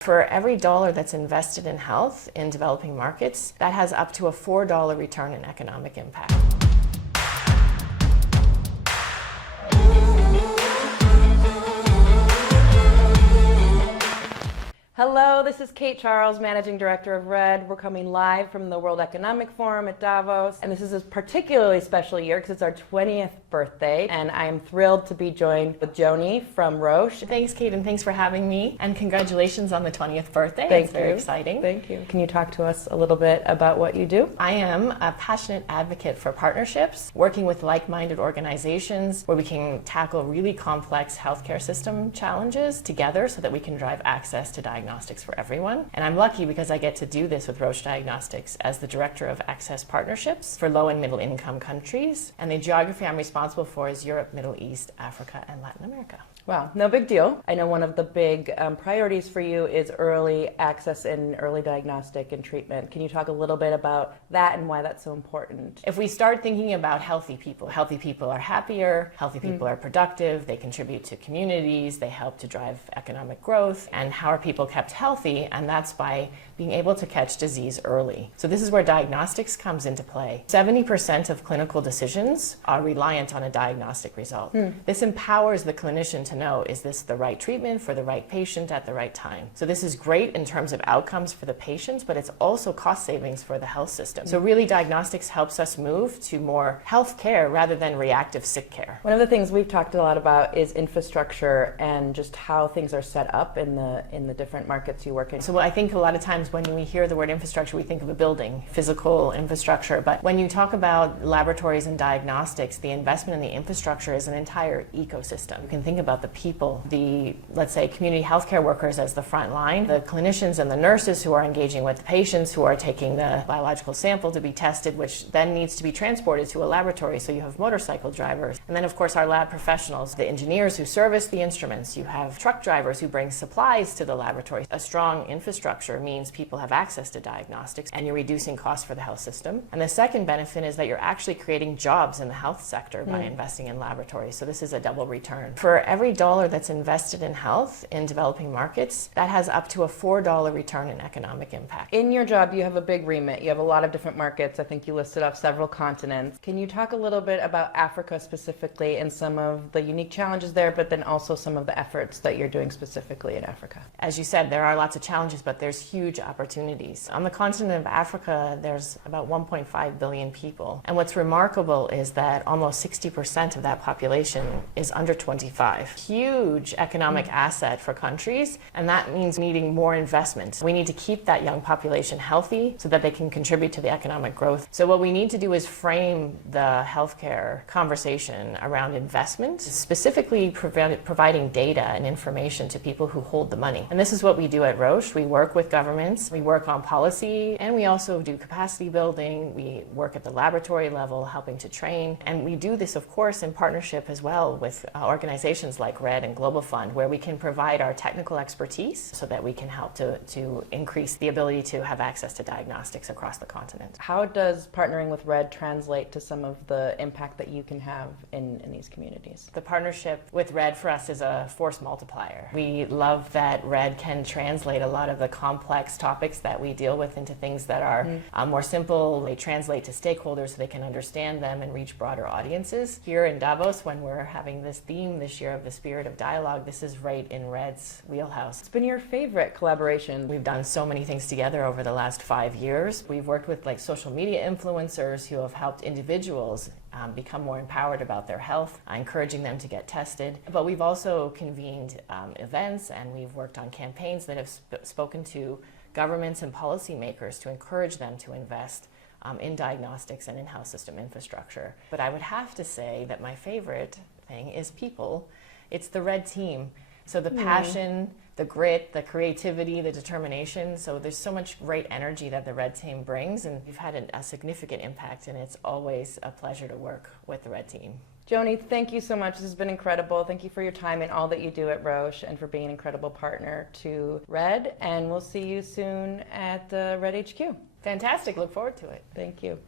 For every dollar that's invested in health in developing markets, that has up to a $4 return in economic impact. Hello, this is Kate Charles, Managing Director of RED. We're coming live from the World Economic Forum at Davos, and this is a particularly special year because it's our 20th birthday, and I am thrilled to be joined with Joni from Roche. Thanks, Kate, and thanks for having me, and congratulations on the 20th birthday. Thank It's you. very exciting. Thank you. Can you talk to us a little bit about what you do? I am a passionate advocate for partnerships, working with like-minded organizations where we can tackle really complex healthcare system challenges together so that we can drive access to diagnostics for everyone. And I'm lucky because I get to do this with Roche Diagnostics as the Director of Access Partnerships for low and middle income countries. And the geography I'm responsible for is Europe, Middle East, Africa, and Latin America. Wow, no big deal. I know one of the big priorities for you is early access and early diagnostic and treatment. Can you talk a little bit about that and why that's so important? If we start thinking about healthy people are happier, healthy people are productive, they contribute to communities, they help to drive economic growth. And how are people kept healthy? And that's by being able to catch disease early. So this is where diagnostics comes into play. 70% of clinical decisions are reliant on a diagnostic result. This empowers the clinician to know, is this the right treatment for the right patient at the right time? So this is great in terms of outcomes for the patients, but it's also cost savings for the health system. So really diagnostics helps us move to more health care rather than reactive sick care. One of the things we've talked a lot about is infrastructure and just how things are set up in the different markets you work in. So I think a lot of times when we hear the word infrastructure, we think of a building, physical infrastructure. But when you talk about laboratories and diagnostics, the investment in the infrastructure is an entire ecosystem. You can think about the people, the, let's say, community healthcare workers as the front line, the clinicians and the nurses who are engaging with the patients, who are taking the biological sample to be tested, which then needs to be transported to a laboratory. So you have motorcycle drivers. And then, of course, our lab professionals, the engineers who service the instruments. You have truck drivers who bring supplies to the laboratory. A strong infrastructure means people have access to diagnostics and you're reducing costs for the health system. And the second benefit is that you're actually creating jobs in the health sector by investing in laboratories. So this is a double return. For every dollar that's invested in health in developing markets, that has up to a $4 return in economic impact. In your job, you have a big remit. You have a lot of different markets. I think you listed off several continents. Can you talk a little bit about Africa specifically and some of the unique challenges there, but then also some of the efforts that you're doing specifically in Africa? As you said, there are lots of challenges, but there's huge opportunities. On the continent of Africa, there's about 1.5 billion people. And what's remarkable is that almost 60% of that population is under 25. Huge economic asset for countries, and that means needing more investment. We need to keep that young population healthy so that they can contribute to the economic growth. So what we need to do is frame the healthcare conversation around investment, specifically providing data and information to people who hold the money. And this is what we do at Roche. We work with governments, we work on policy, and we also do capacity building. We work at the laboratory level, helping to train. And we do this, of course, in partnership as well with organizations like RED and Global Fund, where we can provide our technical expertise so that we can help to increase the ability to have access to diagnostics across the continent. How does partnering with RED translate to some of the impact that you can have in these communities? The partnership with RED for us is a force multiplier. We love that RED can translate a lot of the complex topics that we deal with into things that are more simple. They translate to stakeholders so they can understand them and reach broader audiences. Here in Davos, when we're having this theme this year of the spirit of dialogue, this is right in RED's wheelhouse. It's been your favorite collaboration. We've done so many things together over the last 5 years. We've worked with social media influencers who have helped individuals become more empowered about their health, encouraging them to get tested. But we've also convened events, and we've worked on campaigns that have spoken to governments and policymakers to encourage them to invest in diagnostics and in health system infrastructure. But I would have to say that my favorite thing is people. It's the RED team. So the passion, the grit, the creativity, the determination. So there's so much great energy that the RED team brings, and we've had a significant impact, and it's always a pleasure to work with the RED team. Joni, thank you so much. This has been incredible. Thank you for your time and all that you do at Roche, and for being an incredible partner to RED. And we'll see you soon at the RED HQ. Fantastic. Look forward to it. Thank you.